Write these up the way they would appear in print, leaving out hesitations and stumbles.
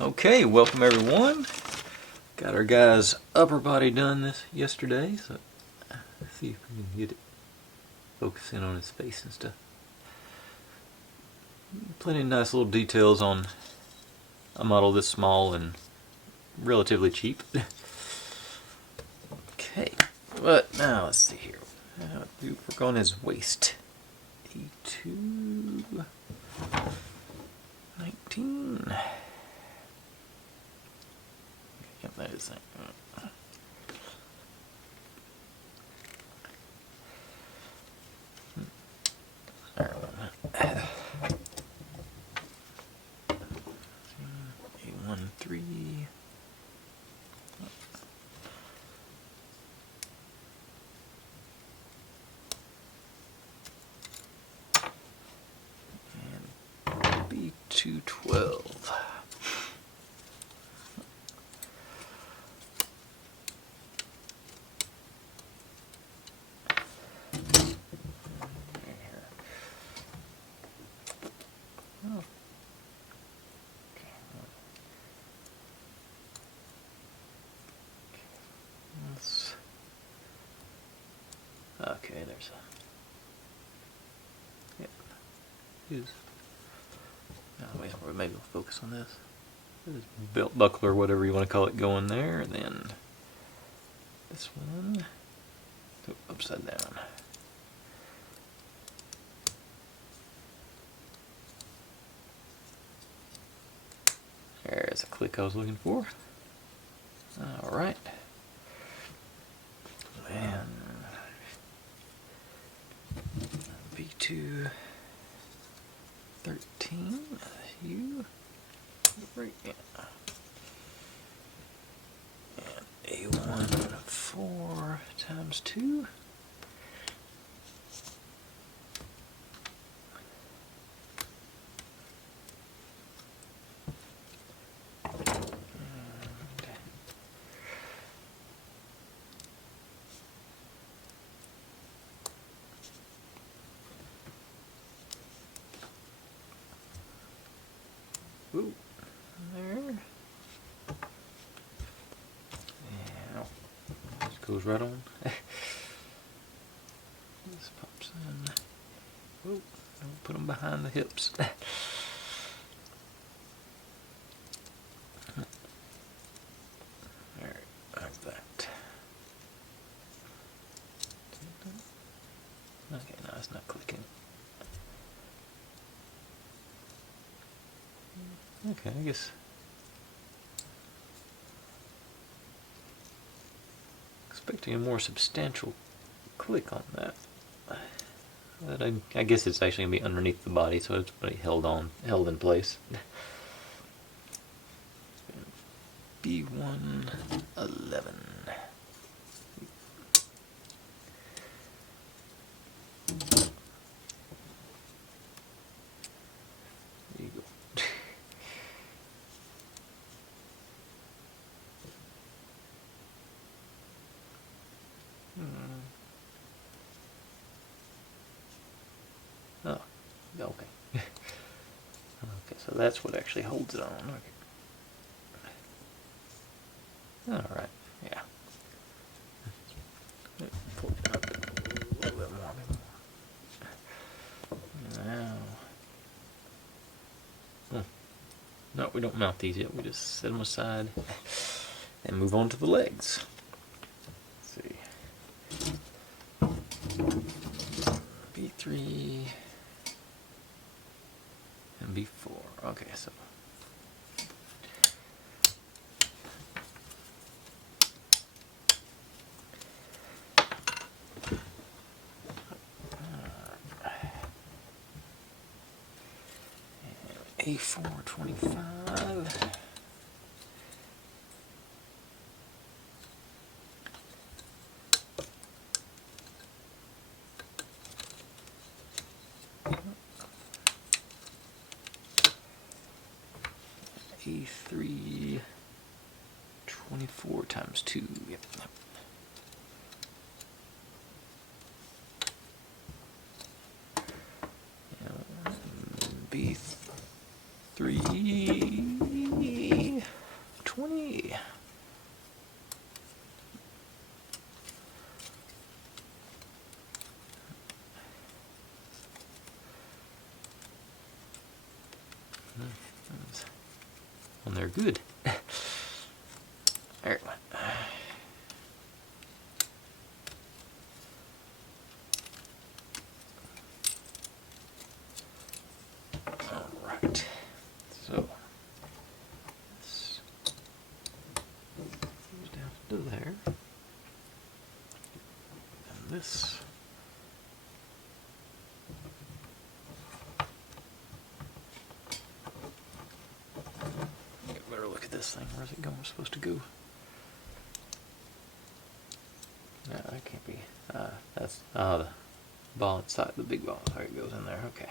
Okay, welcome everyone. Got our guy's upper body done yesterday, so let's see if we can get it focusing on his face and stuff. Plenty of nice little details on a model this small and relatively cheap. Okay, but now let's see here. We work on his waist. A2 19. Yep, that is that. A13. And B212. Okay, there's a... Yep. Use. Wait, maybe we'll focus on this. This belt buckle or whatever you want to call it going there, and then this one upside down. There's a click I was looking for. Alright. And B2 13 U right, yeah. And A1 4 times 2. Ooh, there. Yeah, this goes right on. This pops in. Ooh, don't put them behind the hips. Alright, like that. Okay, now it's not clicking. Okay, I guess expecting a more substantial click on that. But I guess it's actually gonna be underneath the body, so it's pretty held in place. B111. There you go. Oh, okay. Okay, so that's what actually holds it on. Okay. Alright, yeah. Pull it up a little bit more. Now. No, we don't mount these yet. We just set them aside and move on to the legs. Let's see. B3 and B4. Okay, so A425. A3 24 times 2. Yep. B3 And they're good. There. Alright. So this goes down to there. And this get a better look at this thing. Where's it going? It's supposed to go. No, that can't be. That's the ball inside, the big ball. There it goes in there. Okay.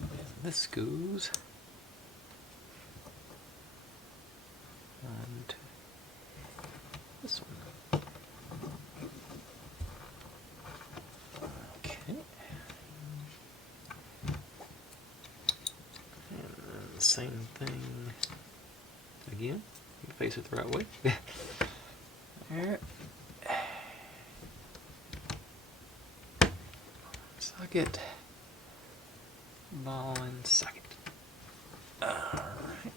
And this goes on to this one. Okay. And then the same thing again. You face it the right way. Alright. Socket. Ball and socket. Alright.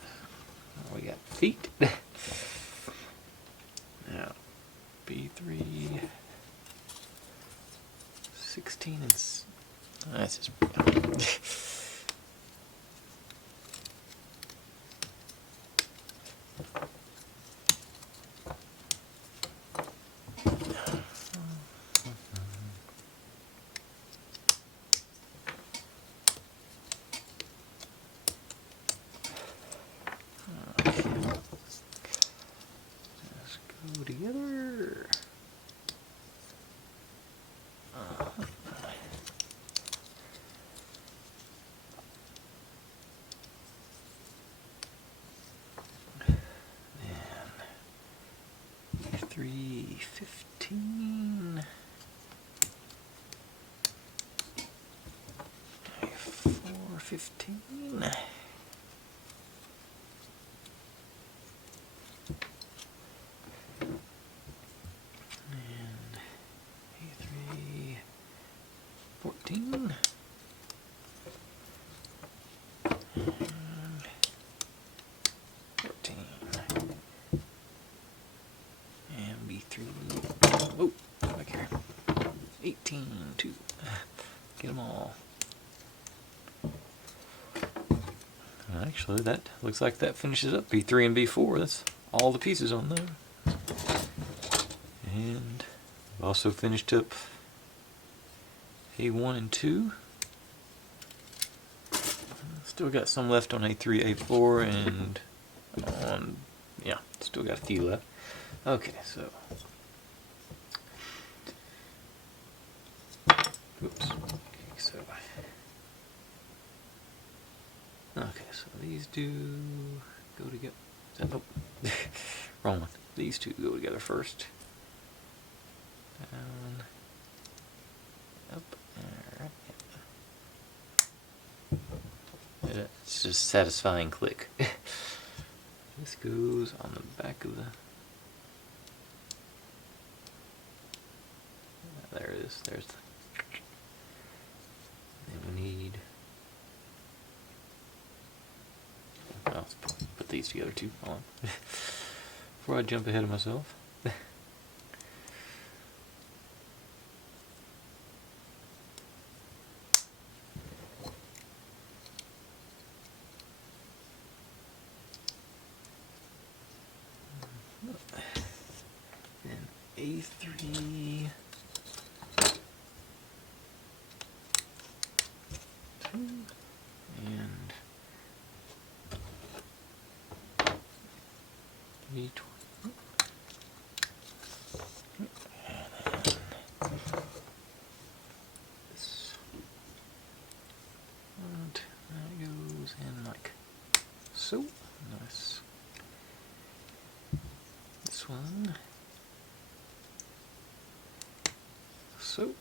We got feet. Now, B3, 16 and that's just. Together. And 315. 415. And B3. Oh, back here. 18, 2. Get them all. Actually, that looks like that finishes up B3 and B4. That's all the pieces on there. And I've also finished up A1 and 2. Still got some left on A3, A4, and on, yeah, still got a few left. Okay, so, oops, okay, so these do go together. Nope, wrong one. These two go together first. Down, up, alright. It's just a satisfying click. This goes on the back of the. There it is. There's the. And we need. I'll put these together too. Hold on. Before I jump ahead of myself. A3, 2, and B20. This, and that goes in like so. Nice. This one. So, and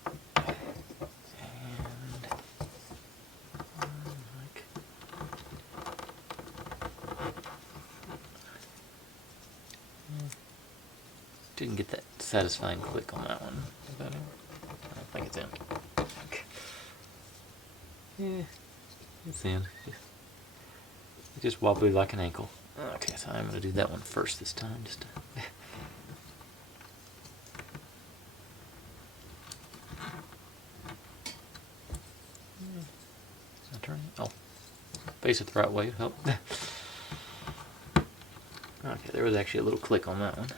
like Didn't get that satisfying click on that one. Is that in? I don't think it's in. Okay. Yeah, it's in. It's just wobbly like an ankle. Okay, so I'm going to do that one first this time. Just to turn it. Oh, face it the right way. Oh. Okay, there was actually a little click on that one.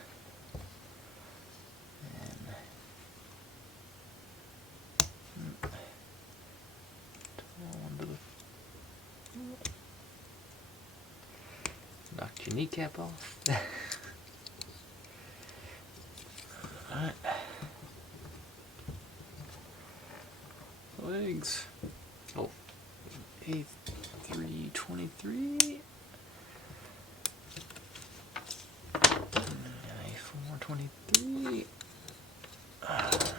Knocked your kneecap off. Alright. Legs. Oh. A323. A423. Alright.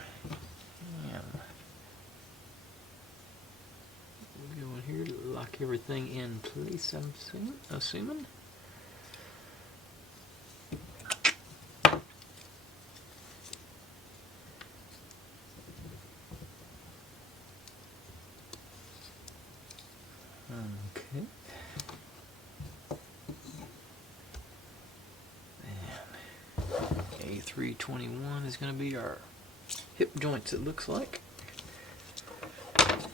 Go in here to lock everything in place, I'm assuming. Okay. And A321 is going to be our hip joints, it looks like. Okay,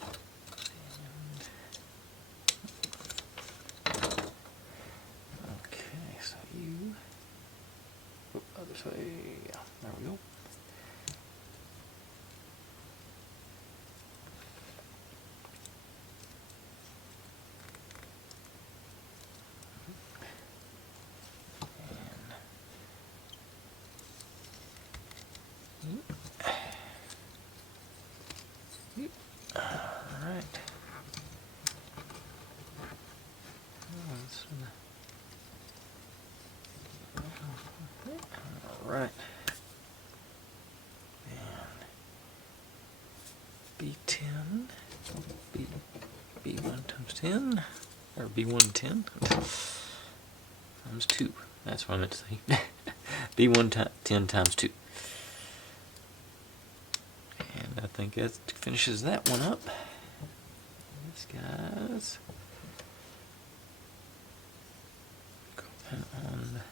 so you... Oh, other side. Yeah, there we go. Alright. Alright. And B10. B1 times 10. Or B1 10. Times 2. That's what I meant to say. B1 10 times 2. And I think that finishes that one up. This guy's going on there.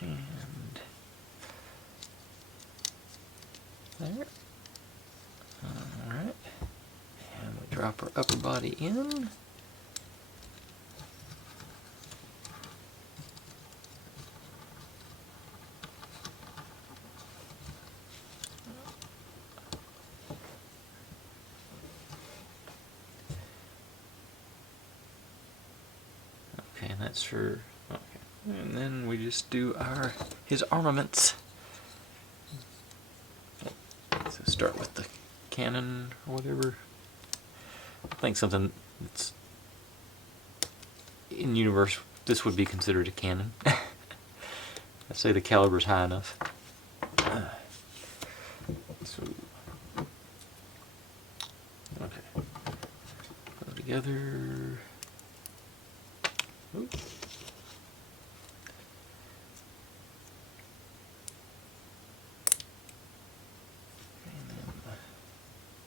And there. Alright. And we drop our upper body in. Okay, and that's for... Okay. And then we just do his armaments. So start with the cannon or whatever. I think something that's in universe, this would be considered a cannon. I say the caliber's high enough. So, okay. Put it together. Oops.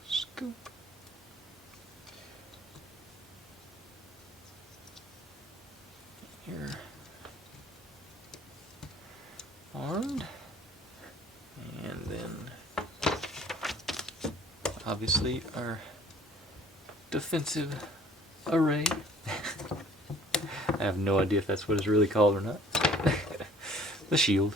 Scoop. Here. Armed. And then obviously our defensive array. I have no idea if that's what it's really called or not. The shield.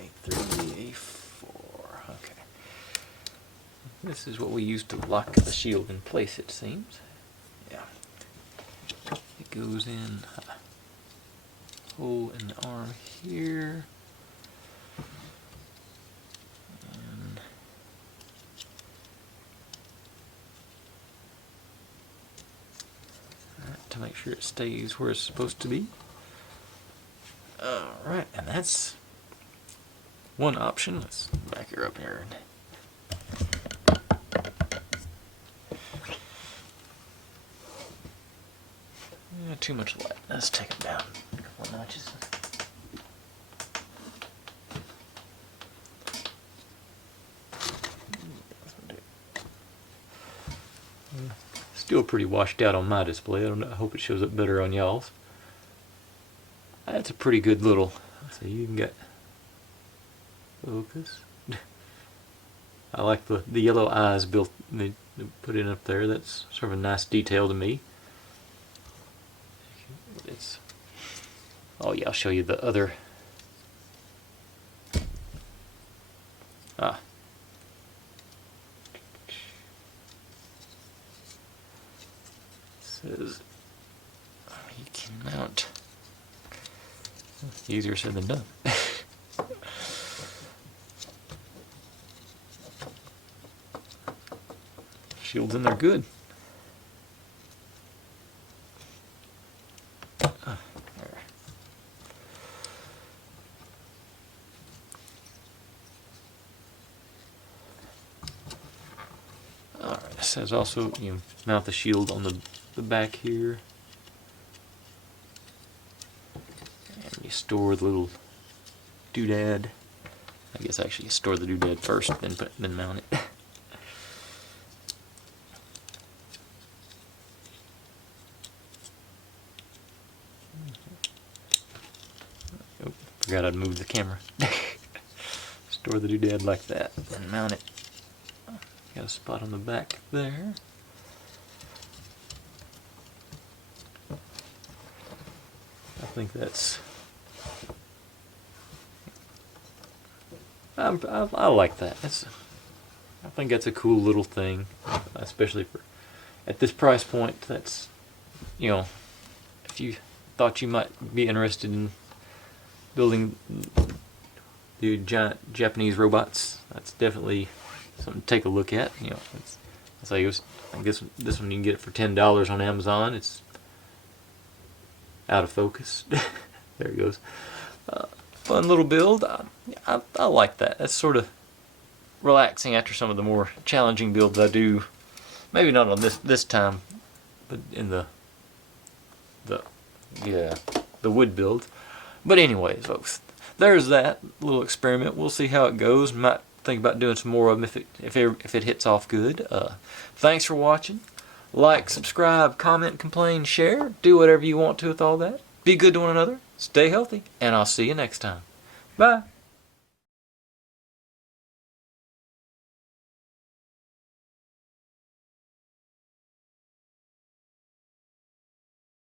A3, A4. Okay. This is what we use to lock the shield in place, it seems. Yeah. It goes in a hole in the arm here. And to make sure it stays where it's supposed to be. Alright, and that's one option. Let's back her up here. Too much light. Let's take it down a couple of notches. Still pretty washed out on my display. I hope it shows up better on y'all's. That's a pretty good little. So you can get focus. I like the yellow eyes built. They put in up there. That's sort of a nice detail to me. Oh yeah, I'll show you the other. It says you can mount. Easier said than done. Shields in there good. Alright, it says also you mount the shield on the back here. And you store the little doodad. I guess actually you store the doodad first, then mount it. Oh, forgot I'd move the camera. Store the doodad like that, and mount it. Got a spot on the back there. I think that's. I like that. I think that's a cool little thing, especially for at this price point. That's, you know, if you thought you might be interested in building the giant Japanese robots, that's definitely something to take a look at. You know, I guess this one you can get it for $10 on Amazon. It's out of focus. There it goes. Fun little build. I like that. That's sort of relaxing after some of the more challenging builds I do. Maybe not on this time, but in the wood build. But anyways, folks, there's that little experiment. We'll see how it goes. Might think about doing some more of them if it hits off good. Thanks for watching. Like, subscribe, comment, complain, share. Do whatever you want to with all that. Be good to one another. Stay healthy, and I'll see you next time. Bye.